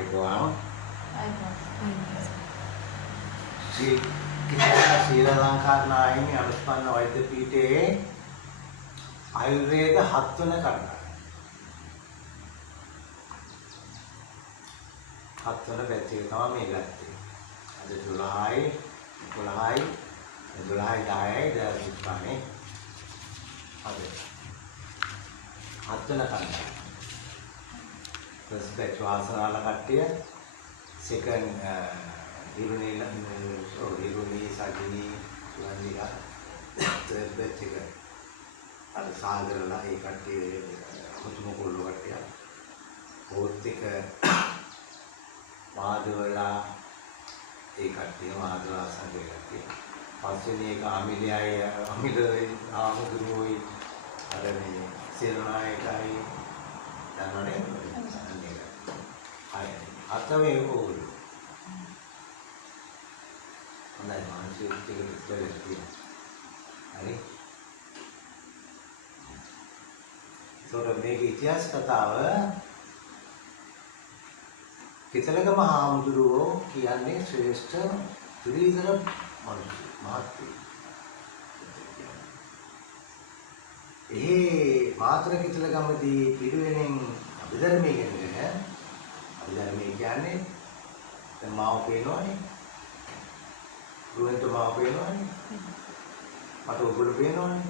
අයිබෝන් අයිබෝන් ශ්‍රී ලංකා නාහිමි අනුස්පන්න වෛද්‍ය පීඨයේ ආයුර්වේද 7 වන කණ්ඩායම 7 වන බැච් එක තමයි මේ ගත්තේ. අද ජුලයි 11යි 10යි 2020 අද 7 වන කණ්ඩායම. First batch වාසනාල කට්ටිය second හිරුනි සජිනි සුවන්දිකා third batch එක අර සාගරලා ඒ කට්ටිය මුතුම කොල්ල කට්ටිය fourth එක මාදවලා ඒ කට්ටිය මාදවලා සංගේ කට්ටිය පස්වෙනි එක අමිලයයි ආමුදුරුයි අර මේ සේනායකයි දන්නවනේ අතවේ ඕගොල්ලෝ හොඳයි මානසික ටික ඉස්සරහට තියෙනවා හරි ඒතකොට මේක ඉතිහාස කතාව කිතලගම හාමුදුරුවෝ කියන්නේ ශ්‍රේෂ්ඨ ත්‍රිවිධ මනුෂ්‍ය මහත්තු මාතර කිතලගමදී පිරිවෙනෙන් අභිධර්මයේ කියන්නේ අභිධර්මයේ කියන්නේ දැන් මාව පේනවනේ දුවෙන්ට මාව පේනවනේ මට ඔයගොල්ලෝ පේනවනේ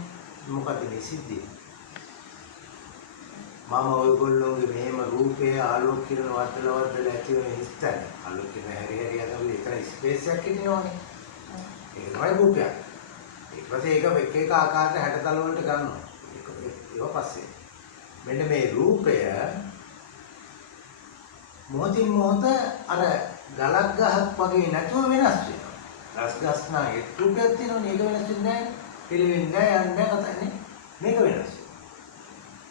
මොකද මේ සිද්ධිය මම ඔයගොල්ලෝගේ මෙහෙම රූපේ ආලෝක කිරණ වර්ධල ඇති වෙන හිස්තන ආලෝක කිරණ හැරි යනකොට ඒතර ස්පේස් එකක් හිටිනවනේ ඒක තමයි රූපය ඊට පස්සේ ඒක එක ආකාරයට 60 තල වලට ගන්නවා ඒක පස්සේ මෙන්න මේ රූපය මොහොතින් මොහොත අර ගලක් ගහක් වගේ නැතුව වෙනස් වෙනවා. රස ගස්නා ඒ රූපයක් තියෙනවනේ ඒක වෙනස් වෙන්නේ නැහැ. පිළිවෙන්නේ නැහැ යන්නේ නැහැ කතන්නේ. මේක වෙනස් වෙනවා.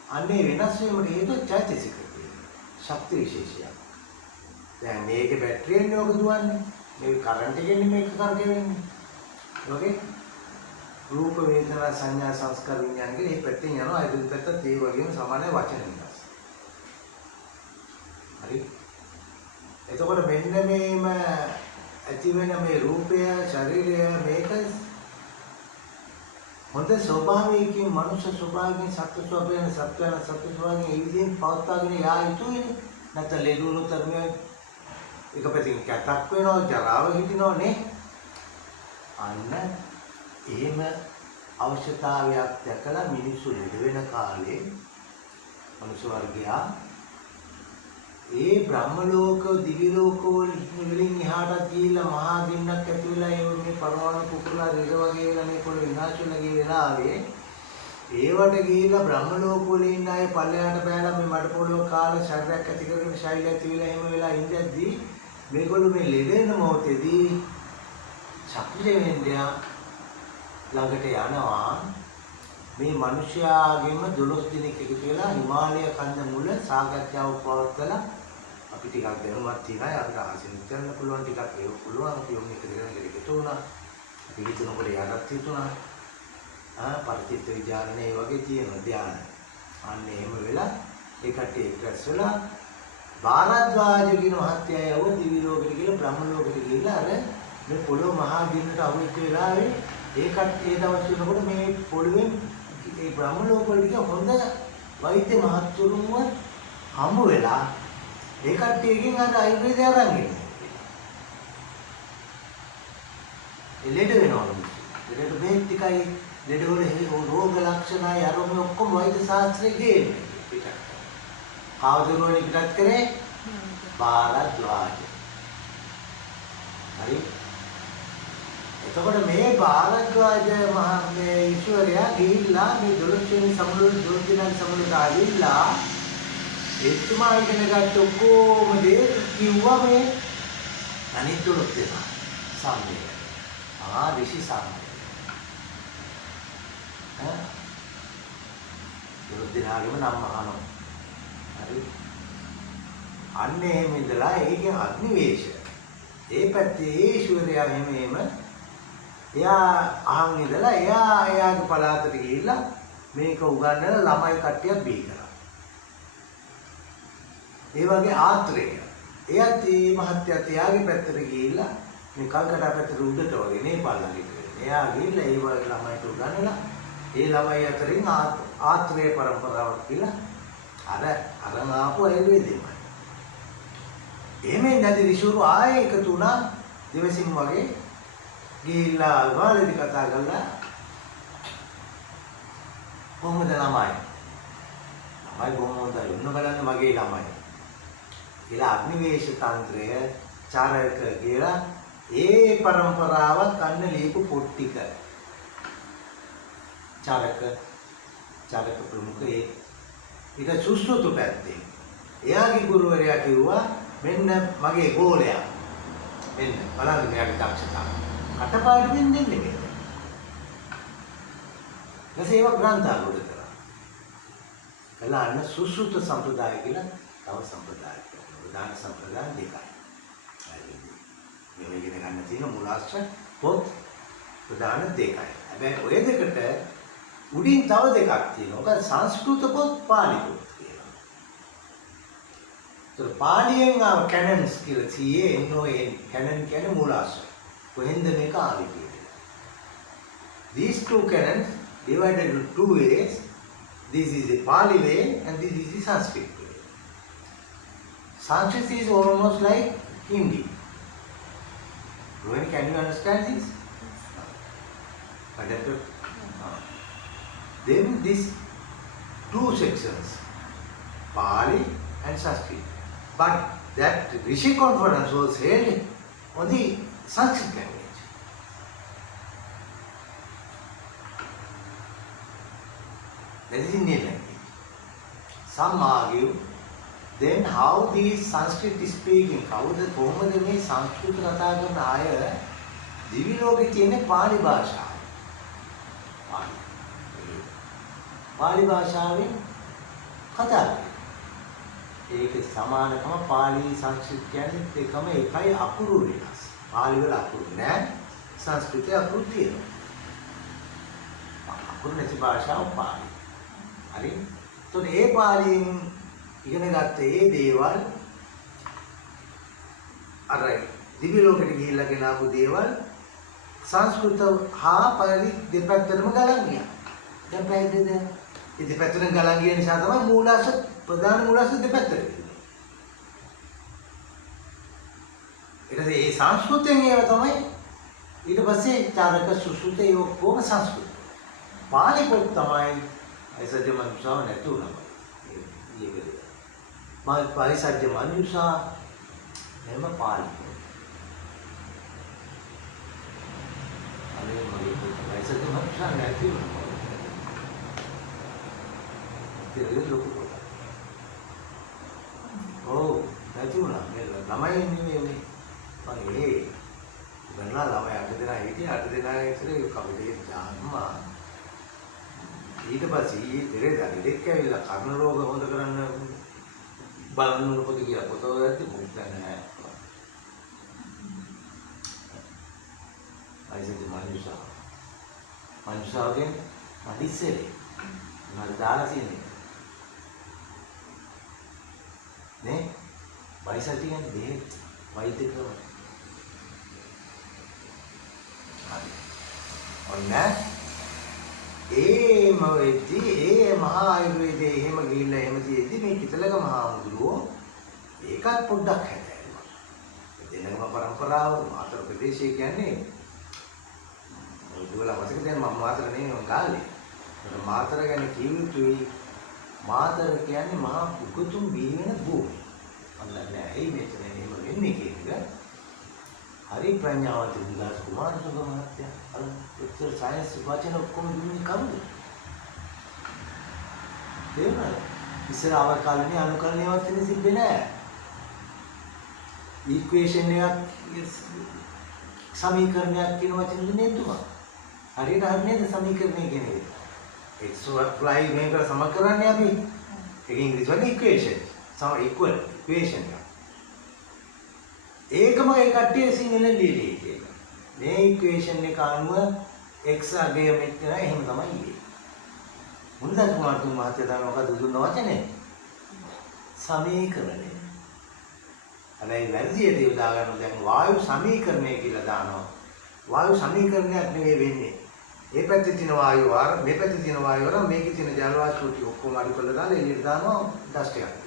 අන්නේ වෙනස් වීමට හේතුව චෛතසික ශක්ති විශේෂයක්. දැන් මේකේ බැටරියෙන් යෝග දුවන්නේ. මේ කරන්ට් එකෙන් මේක කරගෙවෙන්නේ. ඔකේ රූප වේදනා සංඥා සංස්කාර විඥාන කියන මේ පැත්තෙන් යනවා ඒ දෙකත් ඒ වගේම සමාන වචන විලාස. හරි. එතකොට මෙන්න මේම ඇති වෙන මේ රූපය ශරීරය මේක හොඳ ස්වභාවයකින් මනුෂ්‍ය ස්වභාවයෙන් සත්‍ය ස්වභාවයෙන් සත්‍යන සත්‍ය ස්වභාවයෙන් ඒ විදිහෙන් පවත්වාගෙන යා යුතුයි. නැත්නම් ලෙඩුණු තරමේ එක පැත්තකින් කැතක් වෙනවා ජරාව හිටිනවා නේ. අන්න එහෙම අවශ්‍යතාවයක් දැකලා මිනිස්සු ලෙඩ වෙන කාලේ මනුෂ්‍ය වර්ගයා ඒ බ්‍රහ්ම ලෝක දිව්‍ය ලෝක වලින් එහාට ගිහිල්ලා මහා දින්නක් ඇති වෙලා ඒ මේ පරමාණු කුකුලා රෙද වගේ වෙලා මේ පොළ විනාශ වෙලා ගිය වෙලාවේ ඒවට ගිහිල්ලා බ්‍රහ්ම ලෝක වල ඉන්න අය පල්ලෙහාට බෑලා මේ මඩ පොළොව කාලා ශරීරයක් ඇති කරගෙන ශෛල ඇති වෙලා එහෙම වෙලා ඉඳද්දී මේගොල්ලෝ මේ ලෙඩ වෙන මොහොතේදී ශක්තිය වෙන්දියා ළඟට යනවා මේ මිනිස්යාගෙම 12 දිනක් එකතු වෙලා හිමාලය කන්ද මුල සාකච්ඡාව පවත්වලා අපි ටිකක් දැනුමක් තියෙනවා අපිට ආසින් කරන්න පුළුවන් ටිකක් ඒක පුළුවන් අපි යොමු කරගෙන එකතු වුණා අපි හිතනකොට යටත් හිතුණා පරිචිත විඥානනේ ඒ වගේ තියෙන ධ්‍යාන අන්න එහෙම වෙලා ඒ කට්ටිය එක්රැස් වෙලා භාරද්වාජ කියන මහත්තයා යව දිවි ලෝකෙට ගිහලා බ්‍රහ්ම ලෝකෙට ගිහලා අර මේ පොළොව මහා දින්නට අහුවෙච්ච වෙලාවේ ඒ කට්ටිය දවස් වෙනකොට මේ පොළොවෙන් ඒ බ්‍රහ්ම ලෝක වලට හොඳ වෛද්‍ය මහත්තුරුන්ව හමු වෙලා ඒ කට්ටියකින් අර ආයුර්වේදය අරන් ඉන්නේ. ලෙඩ වෙනවලු. ලෙඩ බෙහෙත් ටිකයි ලෙඩ වල රෝග ලක්ෂණයි අරම ඔක්කොම වෛද්‍ය ශාස්ත්‍රයේ ගේන්නේ. පිටක්. කවුරුන් ඉක්ටත් කරේ? භාරද්වාජ. හරි. එතකොට මේ භාරද්වාජ මහත්මේ ඊශ්වරයා ගිහිල්ලා මේ 12 වෙනි සමුළුවේ 12 දිනක් සමුළුවට ආවිල්ලා එතුමා ඉගෙන ගත්ත ඔක්කොම දේ කිව්වා මේ අනිත් උනොත් එනවා සම්මේ. ඍෂි සම්මේ. 12 දිනාගෙම නම් අහනවා. හරි. අන්නේ එහෙම ඉඳලා ඒකේ අග්නිවේශ. ඒ පැත්තේ ඊශ්වරයා එහෙම එයා අහන් ඉඳලා එයාගේ පළාතට ගිහිල්ලා මේක උගන්වන ළමයි කට්ටියක් බී කරා. ඒ වගේ ආත්‍රය එයාත් මේ මහත්තයාත් එයාගේ පැත්තට ගිහිල්ලා මේ කල්කටා පැත්තට උඩට වගේ නේපාල් ළඟට. එයා ගිහිල්ලා ඒ වගේ ළමයිට උගන්වලා ඒ ළමයි අතරින් ආත්‍රේ පරම්පරාවක් කියලා අරන් ආපු ආයුර්වේදෙමයි. එහෙම නැති ඍෂිවරු ආයේ එකතු වුණා දෙවසින් වගේ ගිහිල්ලා ගාලේදී කතා කරලා කොහොමද ළමයි? ළමයි බොහොම හොඳයි. උන්න බලන්න මගේ ළමයි. කියලා අග්නිවේශ තන්ත්‍රය චාරක කියලා ඒ පරම්පරාවත් අන්න ලියපු පොත් ටික. චාරක ප්‍රමුඛ ඊට සුසුතු පැත්තේ. එයාගේ ගුරුවරයා කිව්වා මෙන්න මගේ ගෝලයා. මෙන්න බලන්න මෙයාගේ දක්ෂතාව. කටපාඩම් දෙන්නේ මෙන්න. ඒසේව ග්‍රන්ථාලවල කරා. කළා අන්න සුසුතු සම්ප්‍රදාය කියලා තව සම්ප්‍රදායක්. ප්‍රධාන සම්ප්‍රදාය දෙකයි. මේ ඉගෙන ගන්න තියෙන මූලාශ්‍ර පොත් ප්‍රධාන දෙකයි. හැබැයි ඔය දෙකට උඩින් තව දෙකක් තියෙනවා. ඔක සංස්කෘත පොත් පාලි පොත් කියලා. ඒතර පාලියෙන් ආව කැනන්ස් කියලා CANON කැනන් කියන්නේ මූලාශ්‍ර. කොහෙන්ද මේක ආවේ කියලා. These two canons divided into two ways. This is the Pali way and this is the Sanskrit way. Sanskrit is almost like Hindi. Rohini, can you understand this? Then these two sections, Pali and Sanskrit. But that Rishi conference was held on the Sanskrit language. That is Indian language. Some argue then how these Sanskrit speaking, how the කොහොමද මේ සංස්කෘත කතා කරන අය දිවි ලෝකේ තියෙන පාලි භාෂාව. පාලි භාෂාවෙන් කතා කරන්නේ. ඒක සමානකම පාලි සංස්කෘත කියන්නේ දෙකම එකයි අකුරු වෙනස්. පාලි වල අකුරු නෑ, සංස්කෘතයේ අකුරු තියෙනවා. අකුරු නැති භාෂාව පාලි. හරි? તો ඒ පාලියෙන් ඉගෙන ගත්ත ඒ දේවල් අර දිව්‍ය ලෝකෙට ගිහිල්ලා ගෙනාවු දේවල් සංස්කෘත හා පාලි දෙපැත්තටම ගලන් ගියා. දැන් පැහැදිලිද? ඒ දෙපැත්තටම ගලන් ගිය නිසා තමයි මූලාශ්‍ර ප්‍රධාන මූලාශ්‍ර දෙපැත්තට ගියේ. ඊට පස්සේ ඒ සංස්කෘතයෙන් ඒව තමයි ඊට පස්සේ චාරක සුසුත ඒ ඔක්කොම සංස්කෘත. පාලි පොත් තමයි ඇසජ මනුෂ්‍යව නැතුණම. ඒක परिसर्ज मनुषा एम पाल अरे मरी परिसर्ज मनुषा नहीं तेरे लोग ओ नहीं ना मेरे लमाई नहीं है पर ये बनना लमाई आठ दिन आई थी 8 दिन आए थे कभी जानमा ඊට පස්සේ ඉතිරේ දැරිලෙක් ඇවිල්ලා කර්ණ රෝග හොඳ කරන්න බලන්න ඕන පොත කියලා පොත වලදී මොකද නැහැ. අයිසෙත් මනුෂාගෙන් අදිස්සෙලේ මම දාලා තියෙන්නේ නේ වයිසල් කියන්නේ බෙහෙත් වෛද්‍ය ක්‍රම. හරි. ඔන්න ඒ මහා ආයුර්වේදයේ එහෙම ගිහිල්ලා එහෙම තියෙද්දි මේ කිතලක මහා මුදුරෝ ඒකත් පොඩ්ඩක් හැදෑරුවා. දෙනම පරම්පරාව මාතර ප්‍රදේශය කියන්නේ දුවලා වසක දැන් මම මාතර නෙමෙයි මම ගාල්ලේ. ඒක මාතර ගැන කිව්තුයි මාතර කියන්නේ මහා උගතුන් බිහිවෙන භූමිය. අන්න නෑ ඒ මෙතන එහෙම වෙන්නේ කියන එක. हरि प्रज्ञावंत विलास कुमार सुगम हत्या अर साइंस वचन ඔක්කොම දුන්නේ කවුද? තේරුණාද? ඉස්සර අවකාලනේ අනුකලනයවත් වෙන සිද්ධ නෑ. ඉක්වේෂන් එකක් සමීකරණයක් කියන වචන දුන්නේ තුමා. හරියට හරියද සමීකරණය කියන්නේ? x y මේක සම කරන්නේ අපි. ඒක ඉංග්‍රීසි වල ඉක්වේෂන්. සම ඉක්වල් ඉක්වේෂන් එක. ඒකම ඒ කට්ටිය සිංහලෙන් ලියලා ඒක. මේ ඉක්වේෂන් එක අනුව x අගය මෙච්චර එහෙම තමයි ඉන්නේ. මුන්දා කුමාරතුමා මහත්තයා දා මොකද දුන්න වචනේ? සමීකරණය. හැබැයි වැඩියට යොදා ගන්න දැන් වායු සමීකරණය කියලා දානවා. වායු සමීකරණයක් නෙවෙයි වෙන්නේ. මේ පැත්තේ තියෙන වායු වාර මේ පැත්තේ තියෙන වායු වාර මේකේ තියෙන ජල වාෂ්ප ටික ඔක්කොම අඩු කරලා දාලා එළියට දානවා ඩස්ට් එකක්.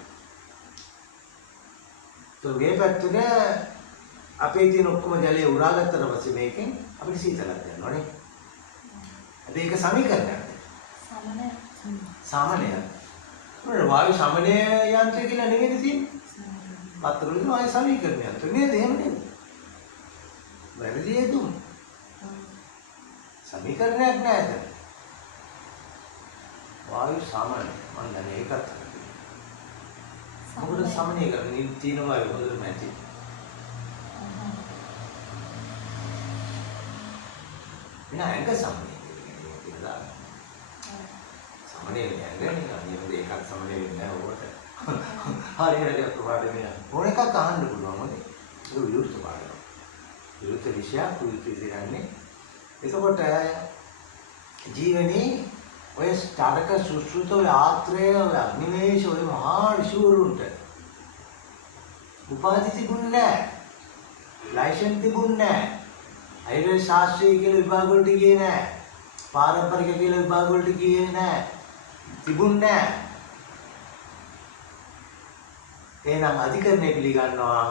તો මේ පැත්තේ අපේ තියෙන ඔක්කොම ජලය උරාගත්තට පස්සේ මේකෙන් අපිට සීතලක් දැනෙනවා නේ. අද ඒක සමීකරණයක්. සාමාන්‍ය. මොකද වායු සමනය යන්ත්‍රය කියලා නෙවෙයි තියෙන්නේ. පත්‍රවලින් වායු සමීකරණ යන්ත්‍රය නේද එහෙම නේද? වැරදි දුම්. සමීකරණයක් නෑ ඒක. වායු සමනය මම දන්නේ ඒකත්. මොකද සමනය කරන්නේ තියෙන වායු හොඳටම ඇති. නෑ ඒක සමනය කියලා. සමනය නෑ නේද? ඒකත් සමනය වෙන්නේ නෑ ඕකට. හරියට ප්‍රවාහය ඕන එකක් අහන්න පුළුවන් මොකද? ඒක විරුද්ධ පාඩම. විරුද්ධ විෂයක් විරුද්ධ එතකොට ජීවනයේ ඔය ස්ථාරක සුසුත ඔය ආත්‍රය ඔය අග්නිවේශ ඔය මහා ඍෂිවරුන්ට උපාධි තිබුණේ නැහැ. ලයිසන්ස් තිබුණේ නැහැ. ආයුර්වේද ශාස්ත්‍රය කියලා විභාග වලට ගියේ නැහැ. පාරම්පරික කියලා විභාග වලට ගියේ නැහැ. තිබුණේ නැහැ. එහෙනම් අධිකරණය පිළිගන්නවා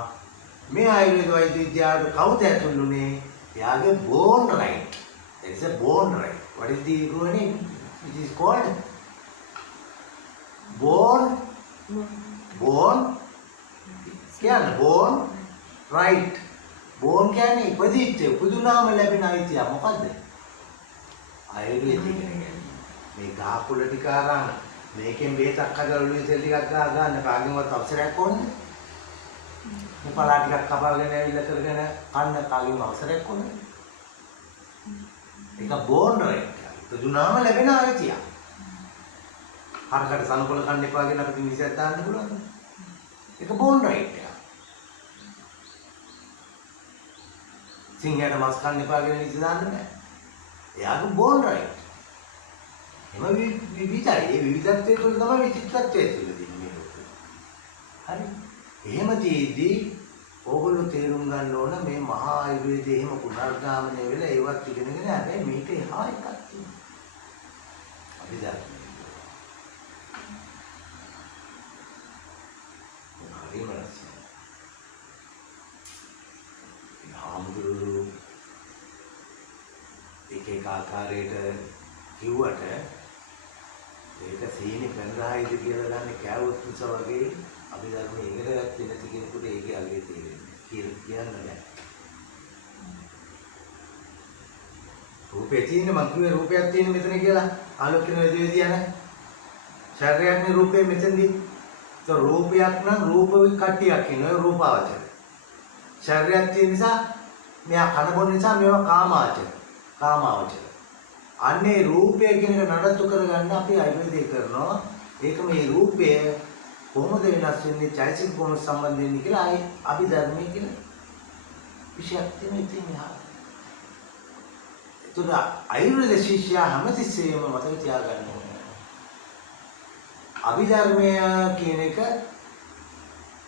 මේ ආයුර්වේද වෛද්‍ය විද්‍යාවට කවුද ඇතුළුනේ? එයාගේ born right. There is a born right. What is the name? It is called born කියන්නේ born right. born කියන්නේ ඉපදිච්ච උපදුනාම ලැබෙන අයිතිය මොකද්ද? ආයුර්වේදික කියන්නේ මේ ගහකොළ ටික අරන් මේකෙන් බේතක් හදලා ඔළුවේ තෙල් ටිකක් ගන්න කාගෙන්වත් අවසරයක් ඕනේ. මේ පලා ටිකක් කපගෙන ඇවිල්ලා කරගෙන කන්න කාගෙන්වත් අවසරයක් ඕනේ. ඒක born right. දුනාම ලැබෙන අයිතිය. හරකට සනකොළ කන්න එපා කියලා අපිට විශ්යක් දාන්න පුළුවන්ද? ඒක born right එක. සිංහයාට මස් කන්න එපා කියලා නිසි දාන්න බෑ. එයාගේ born right. එම විවිධයි. ඒ විවිධත්වයේ තුල තමයි විචිත්‍රත්වයේ තුල තියෙන්නේ මේක. හරි. එහෙම තියේදී ඕගොල්ලෝ තේරුම් ගන්න ඕන මේ මහා ආයුර්වේදයේ එහෙම පුනර්ගාමනය වෙලා ඒවත් ඉගෙනගෙන හැබැයි මේක එහා එකක් තියෙනවා. අපි දන්නේ. හරිම රසයි. හාමුදුරුවෝ එක ආකාරයට කිව්වට ඒක සීනි පෙන්රායිද කියලා දන්නේ කෑවොත් නිසා වගේ අපි ධර්මයේ ඉගෙන ගත්තේ නැති කෙනෙකුට ඒකේ අගය තේරෙන්නේ කියන්න බෑ. රූපේ තියෙන මම කිව්වේ රූපයක් තියෙන මෙතන කියලා ආලෝකන වේදී යන ශරීරයක්නේ රූපේ මෙතනදී. તો රූපයක් නම් රූප කට්ටියක් ඉන්නවා රූපාවචර. ශරීරයක් තියෙන නිසා මෙයා කන බොන නිසා මේවා කාමාවචර. අන්නේ රූපය කියන එක නඩත්තු කරගන්න අපි ආයුර්වේදයේ කරනවා. ඒක මේ රූපය කොහොමද වෙනස් වෙන්නේ චෛතසික කොහොමද සම්බන්ධ වෙන්නේ කියලා අභිධර්මයේ කියන විෂයක් තියෙනවා ඉතින් මෙහා. ඒතර ආයුර්වේද ශිෂ්‍යයා හැමතිස්සෙම මතක තියාගන්න ඕනේ. අභිධර්මය කියන එක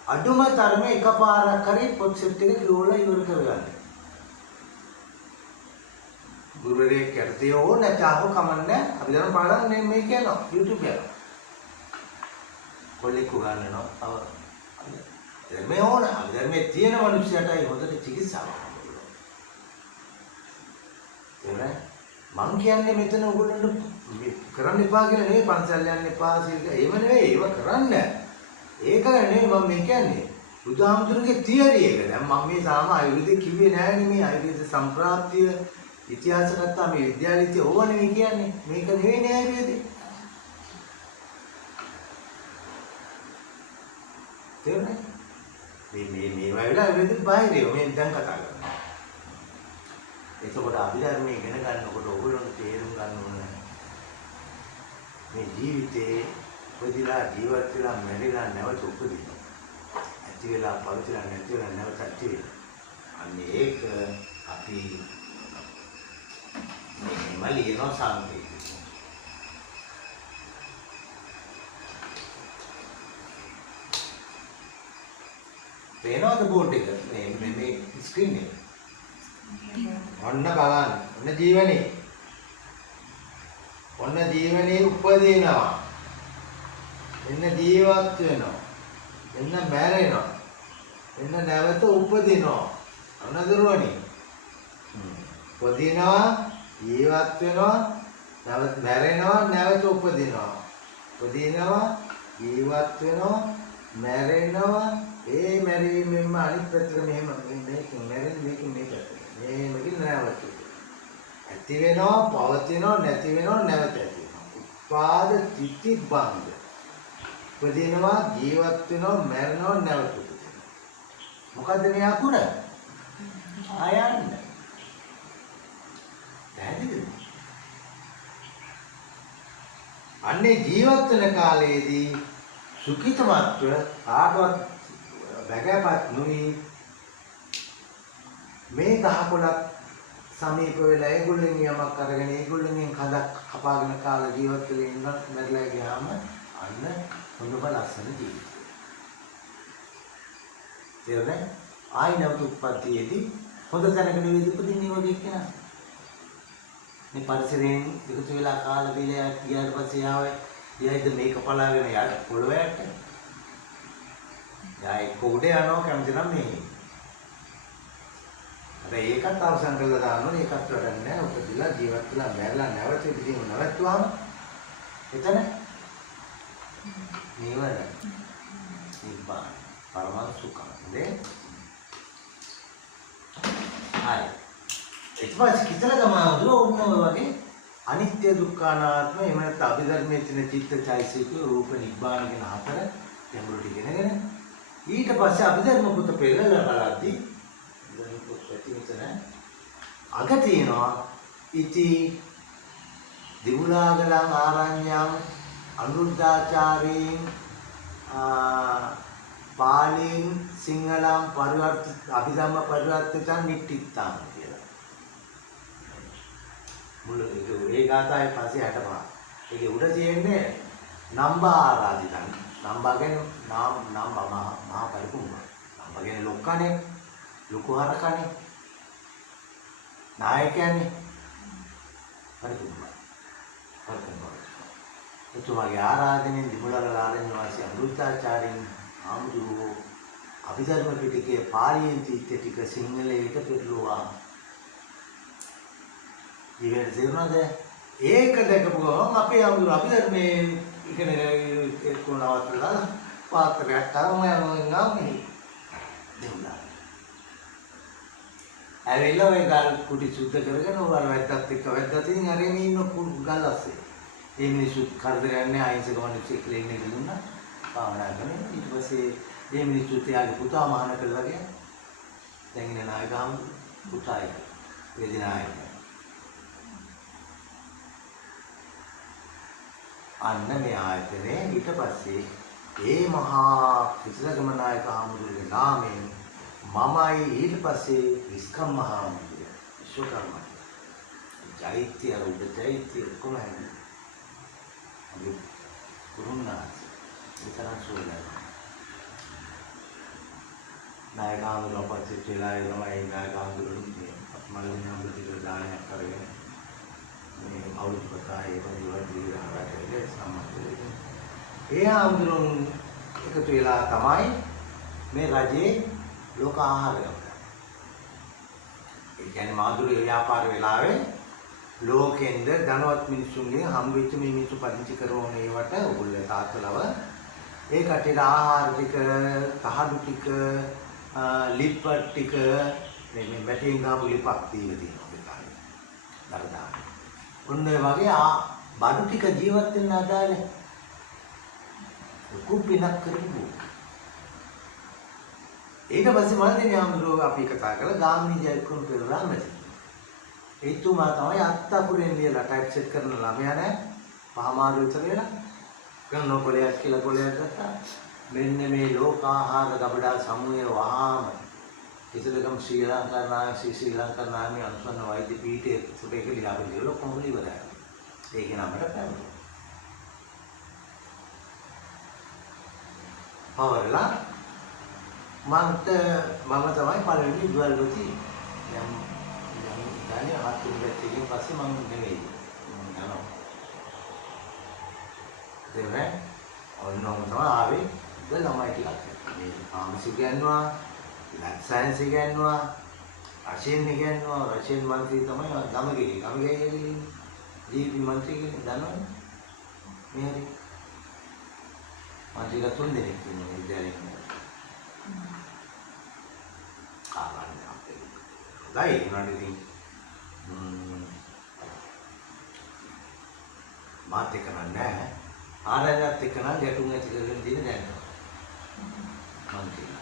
අඩුම තරමේ එකපාරක් හරි පොත් සෙට් එක කියවලා ඉවර කරගන්න. ගුරුවරයෙක් යටතේ ඕන නැතාව කමන්නේ අභිධර්ම පාඩම් මේ කියනවා YouTube එකේ. කොල්ලෙක් උගන්වනවා. මේ ඕන අභිධර්මයේ තියෙන මිනිස්සුන්ටයි හොඳට චිකිත්සාවක් කරනවා. එහෙනම් මං කියන්නේ මෙතන ඔයගොල්ලන්ට කරන්න එපා කියලා නෙවෙයි පන්සල් යන්න එපා සීල ඒව නෙවෙයි ඒව කරන්න. ඒක නෙවෙයි මම මේ කියන්නේ. බුදුහාමුදුරගේ තියරි එක. දැන් මම මේ සාම ආයුර්වේද කිව්වේ නෑනේ මේ ආයුර්වේද සම්ප්‍රාප්තිය ඉතිහාස ගත්තා මේ විද්‍යාලීත්‍ය ඕව නෙවෙයි කියන්නේ. මේක නෙවෙයි නේ ආයුර්වේදේ. තේරුණා? මේ වෙලාව ආයුර්වේදෙත් බාහිරේ මේ දැන් කතා කරනවා. එතකොට අභිධර්මයේ ඉගෙන ගන්නකොට ඔයගොල්ලෝ තේරුම් ගන්න ඕනේ මේ ජීවිතේ උපදිලා ජීවත් වෙලා මැරිලා නැවත උපදිනවා. ඇති වෙලා පවතිලා නැති වෙලා නැවත ඇති වෙනවා. අන්න ඒක අපි මේ ලියන සංකේතය. පේනවද බෝඩ් එක? මේ ස්ක්‍රීන් එක. ඔන්න බලන්න. ඔන්න ජීවනේ. ඔන්න ජීවනේ උපදිනවා. එන්න ජීවත් වෙනවා. එන්න මැරෙනවා. එන්න නැවත උපදිනවා. අනදරුවනේ. උපදිනවා, ජීවත් වෙනවා, නැවත මැරෙනවා, නැවත උපදිනවා. උපදිනවා, ජීවත් වෙනවා, මැරෙනවා. ඒ මැරීමෙන්ම අනිත් පැත්තට මෙහෙම මේකෙන් මැරෙන්නේ මේකෙන් මේ පැත්තට. මේකෙන් නැවත. ඇති වෙනවා, පවතිනවා, නැති වෙනවා, නැවත ඇති වෙනවා. උපාද තිති බංග. උපදිනවා, ජීවත් වෙනවා, මැරෙනවා, නැවත උපදිනවා. මොකද්ද මේ අකුර? ආයන්න. පැහැදිලිද? අන්නේ ජීවත් වෙන කාලයේදී සුඛිතමත්ව කාටවත් වැගපත් නොවි මේ දහකොලක් සමීප වෙලා ඒගොල්ලන් යමක් අරගෙන ඒගොල්ලන්ගෙන් කඳක් කපාගෙන කාලා ජීවත් වෙලා ඉන්න මැරලා ගියාම අන්න හොඳම ලස්සන ජීවිතය. තේරුණා? ආයි නැවත උප්පත්තියේදී හොඳ තැනක නෙවෙයි උපදින්නේ වගේ කෙනා. මේ පරිසරයෙන් එකතු වෙලා කාලා බීලා ගියාට පස්සේ ආවේ ඊයිද මේක පලාගෙන යාට පොළොවට. යායි කොඩේ යනවා කැමති නම් මේ. හැබැයි ඒකත් අවසන් කරලා දාන්න ඕනේ. ඒකත් වැඩක් නැහැ. උපදිලා ජීවත් වෙලා මැරලා නැවත ඉදිරියම නැවතුවාම එතන නිවන. නිබ්බාන. පරම සුඛං. නේ? හරි. ඊට පස්සේ කිතලගම ඔන්න වගේ අනිත්‍ය දුක්ඛ අනාත්ම එහෙම නැත්නම් අභිධර්මයේ තියෙන චිත්තචෛසික රූප නිබ්බාන කියන හතර ගැඹුරට ඉගෙනගෙන ඊට පස්සේ අභිධර්ම පුත පෙරලා බලද්දී ඉතින් පොත් පැතිවිතන අග තියෙනවා ඉති දිවුලාගලං ආරඤ්ඤං අනුරුද්ධාචාරීන් පාලින් සිංහලං පරිවර්තිත අභිධර්ම පරිවර්තිතං නිට්ඨිත්තං මුල ඒ ගාථාවේ 565. ඒකේ උඩ තියෙන්නේ නම්බා ආරාධිතන්. නම්බා කියන්නේ මහා පරිපූර්ණ. නම්බා කියන්නේ ලොක්කනේ. ලොකු හරකනේ. නායකයන්නේ. පරිපූර්ණ. එතුමාගේ ආරාධනෙන් දිමුලල ආරණ්‍ය වාසී අනුරුද්ධාචාර්යින් ආමුදුරෝ අභිධර්ම පිටකයේ පාලියෙන් තීත්‍ය ටික සිංහලයට පෙරළුවා. ඊට තේරුණාද? ඒක දැකපු ගමන් අපේ අමුදුර අභිධර්මයේ ඉගෙන එක්කනවත්ලා පාත්‍රයක් තරම යනවා නේ. දෙන්නා. ඇවිල්ලා ඔය ගල් කුටි සුද්ධ කරගෙන වර වැද්දත් එක්ක වැද්දත් ඉතින් අරගෙන ඉන්න ගල් අස්සේ. මේ මිනිස්සු කරදරයන්නේ අහිංසක මිනිස්සු කියලා ඉන්නේ දුන්නා. භාවනා කරගෙන ඊට පස්සේ මේ මිනිස්සු තියාගේ පුතා මහාන කළා ගියා. දැන් ඉන්න නායකම් පුතායි. වේදිනායි. අන්න මේ ආයතනේ ඊට පස්සේ ඒ මහා කිසලගම නායක ආමුදුරේ නාමයෙන් මමයි ඊට පස්සේ විස්කම් මහා ආමුදුර විශ්වකර්ම ජෛත්‍ය උඩ ජෛත්‍ය කොහොමද අපි කුරුණා විතරක් සෝලන නායක ආමුදුර පස්සේ කියලා තමයි නායක ආමුදුරුනේ මලවින ආමුදුර දානයක් කරගෙන මේ අවුරුදු කතාවේ වගේ විහාරයේ සම්මතයි. ඒ ආන්දරන් එකතු වෙලා තමයි මේ රජේ ලෝක ආහාර ගත්තා. ඒ කියන්නේ මාදුරේ ව්‍යාපාර වෙලාවේ ලෝකෙන්ද ධනවත් මිනිසුන්ගේ හම් වෙච්ච මේ මිනිස්සු පදිංචි කරන ඒවට ඔයගොල්ලෝ තාත්තලව ඒ කටේට ආහාර ටික, තහඩු ටික, ලිප්පට් ටික මේ මැටින් ගාපු ලිප්පක් දීලා තියෙනවා ඒ කාලේ. දරදා. ඔන්න ඒ වගේ බඩු ටික ජීවත් වෙන්න අදාළ කුප්පිනක් කරමු. ඊට පස්සේ මල්දිනේ ආම්ද්‍රෝ අපි කතා කරලා ගාමිණී ජයකුන් පෙරලා මැද. එතුමා තමයි අත්තපුරෙන් ලියලා ටයිප් සෙට් කරන ළමයා නෑ පහමාරු විතර වෙලා ගන්න කොලයක් කියලා කොලයක් ගත්තා. මෙන්න මේ ලෝකාහාර ගබඩා සමූහය වහාම ඉතිලකම් ශ්‍රී ලංකා නාමයේ අනුසන්න වෛද්‍ය පීඨයේ සුබේක ලියාපදින දේ කොහොමද ඉවරයි. ඒක නමට පැමිණි. පවරලා මම තමයි පළවෙනි දුවල්පති යම් ගානේ හත් වෙනිදා පස්සේ මම නෙවෙයි මම යනවා දෙවනේ ඔන්නෝම තමයි ආවේ ළමයි ටිකක් මේ ෆාමසි ගන්නවා ලයිෆ් සයන්ස් ගන්නවා රෂෙන් ගන්නවා රෂෙන් මන්ත්‍රී තමයි ගමගේ ජීපී මන්ත්‍රී කෙනෙක් දන්නවනේ මේ හරි මන්ත්‍රීලා 3 දෙනෙක් ඉන්නවා විද්‍යාලයේ කාරණා අපේ ගයි උනාදී මාත් එක්ක නෑ ආරයත් එක්ක නම් ගැටුම් ඇති කරගෙන තියෙන දැන් මන්ත්‍රීලා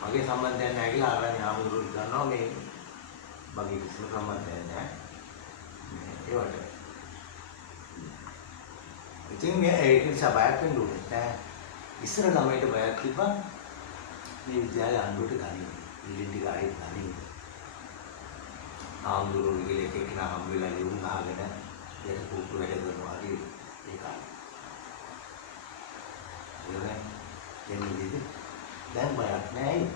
මගේ සම්බන්ධයක් නැහැ කියලා ආරයන් ආමුදුරු ගන්නවා මේ මගේ කිසිම සම්බන්ධයක් නැහැ ඒවට ඉතින් මේ ඒක නිසා බයක් වෙන්න ඕනේ නැහැ ඉස්සර ළමයිට බයක් තිබ්බා මේ විද්‍යාලේ අඬුවට ගනින් ඉල්ලි ටික ආයෙත් ගනින් ආමුදුරු ගිහලා එක එකනා හම් වෙලා ලියුම් ගහගෙන ඒක පුතු වැඩ කරනවා වගේ ඒ කාලේ එන්නේ දැන් බයක් නැහැ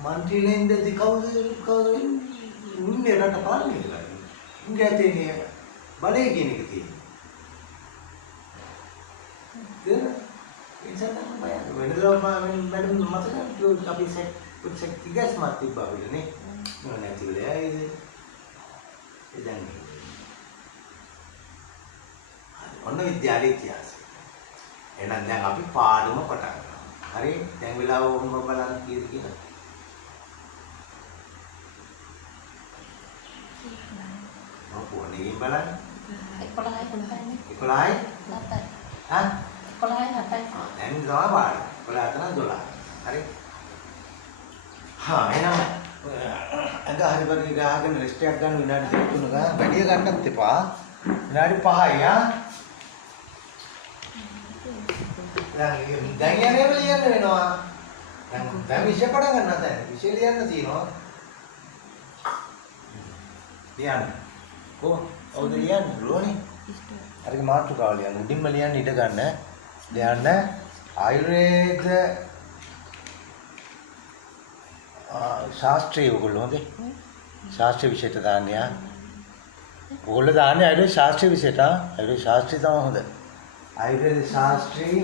මන්ත්‍රීලෙන්ද කවුද උන්නේ රට පාලනය කරන්නේ උන්ගේ තියෙන බලය කියන එක තියෙනවා ඉතින් බය වෙනදා මම මතක අපි සෙක් තිගස් මාත් තිබ්බා විතරනේ මොන නැති වෙලයි ඉතින් ඔන්න විද්‍යාලයේ ඉතිහාසය එහෙනම් දැන් අපි පාඩම පටන් ගන්නවා හරි දැන් වෙලාව වුණ බලන්න කීයද කියලා මම පොණින් බලන්න 11යි හා 11යි 7යි දැන් තමයි පාඩම 11 12 හරි හා එහෙනම් අද හරි වගේ ගහගෙන රෙස්ට් එකක් ගන්න විනාඩි 3 ගන්න වැඩි ගන්නත් එපා විනාඩි 5යි ආ දැන් යන්නේ ලියන්න වෙනවා. දැන් විෂය පටන් ගන්න දැන්. විෂය ලියන්න තියෙනවා. ලියන්න. ඔව්ද ලියන්න ඕනේ. හරි මාතෘකාව ලියන්න. උඩින්ම ලියන්න ඉඩ ගන්න. ලියන්න ආයුර්වේද ශාස්ත්‍රීය ඔයගොල්ලෝ හොඳේ. ශාස්ත්‍රීය විෂයට දාන්නේ ආ. ඔයගොල්ලෝ දාන්නේ ආයුර්වේද ශාස්ත්‍රීය විෂයට ආ. ආයුර්වේද ශාස්ත්‍රීය තමයි හොඳ. ආයුර්වේද ශාස්ත්‍රී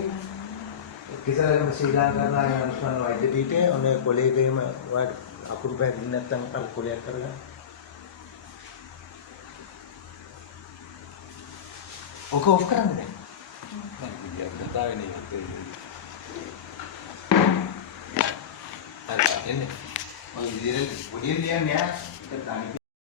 කිසලකම ශ්‍රී ලංකාවේ අනුස්මරණ වෛද්‍ය පීඨයේ ඔනේ කොලේගේම වාට අකුරු පැහැදිලි නැත්නම් අර කොලයක් කරගන්න. ඔක ඔෆ් කරන්න බෑ. මම විදියට දාගෙන ඉන්නේ. හරි එන්නේ. මම විදියට පොඩි ලියන්නේ ආ. ඒක